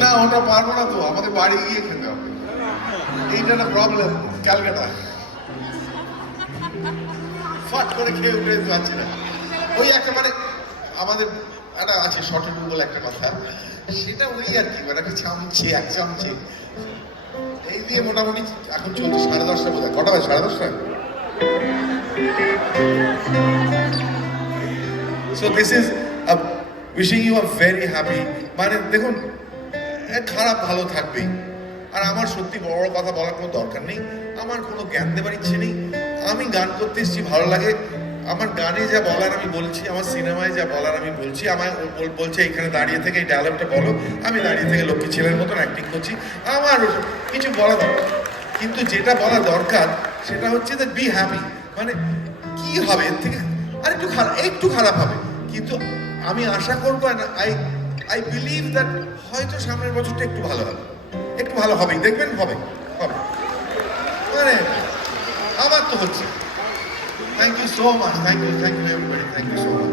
না ওটা পারবো না তো, আমাদের বাড়ি গিয়ে খেতে হবে, এইটা না প্রবলেম। ক্যালকাটা ফাট করে খেয়ে উঠে পাচ্ছি না। ওই একটা মানে আমাদের একটা আছে শর্টে বলে একটা কথা, সেটা ওই আর কি মানে একটা চামচে এক চামচে এই দিয়ে মোটামুটি এখন চলছে। 10:30 বোধ হয়, কটা হয়? 10:30। So this is wishing you a very happy, মানে দেখুন খারাপ ভালো থাকবেই। আর আমার সত্যি বড় বড় কথা বলার কোনো দরকার নেই, আমার কোনো জ্ঞান দেবার ইচ্ছে নেই। আমি গান করতে এসেছি, ভালো লাগে। আমার গানে যা বলার আমি বলছি, আমার সিনেমায় যা বলার আমি বলছি। আমায় বলছে এখানে দাঁড়িয়ে থেকে এই ডায়লগটা বলো, আমি দাঁড়িয়ে থেকে লক্ষ্মী ছেলের মতন অ্যাক্টিং করছি। আমার কিছু বলা দরকার, কিন্তু যেটা বলা দরকার সেটা হচ্ছে দ্যাট বি হ্যাপি। মানে কি হবে এর থেকে, আর একটু খারাপ হবে, কিন্তু আমি আশা করবো আই বিলিভ দ্যাট হয়তো সামনের বছরটা একটু ভালো হবে, একটু ভালো হবেই, দেখবেন হবে হবে। মানে আমার তো হচ্ছে। Thank you so much, thank you everybody, thank you so much.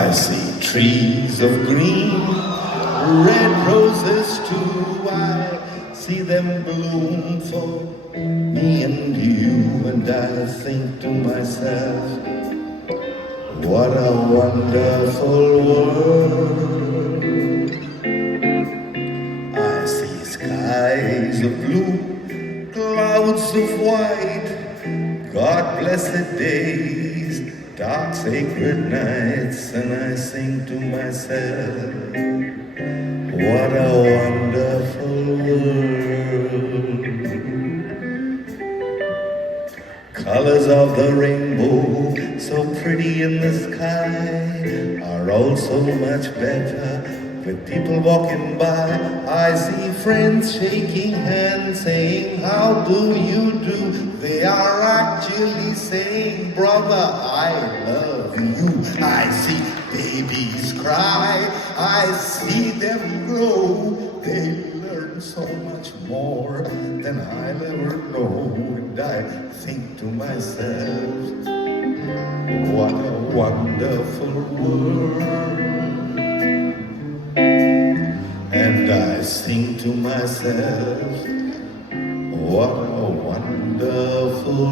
I see trees of green, red roses too. I see them bloom for me and you, and I think to myself, what a wonderful world. I see skies of blue, clouds of white, God blessed days, dark sacred nights, and I sing to myself, what a wonderful world. Colors of the rainbow, so pretty in the sky, are also much better with people walking by. I see friends shaking hands, saying, how do you do? They are actually saying, brother, I love you. I see babies cry, I see them grow. They learn so much more than I'll ever know. And I think to myself, what a wonderful world. And I sing to myself, what a wonderful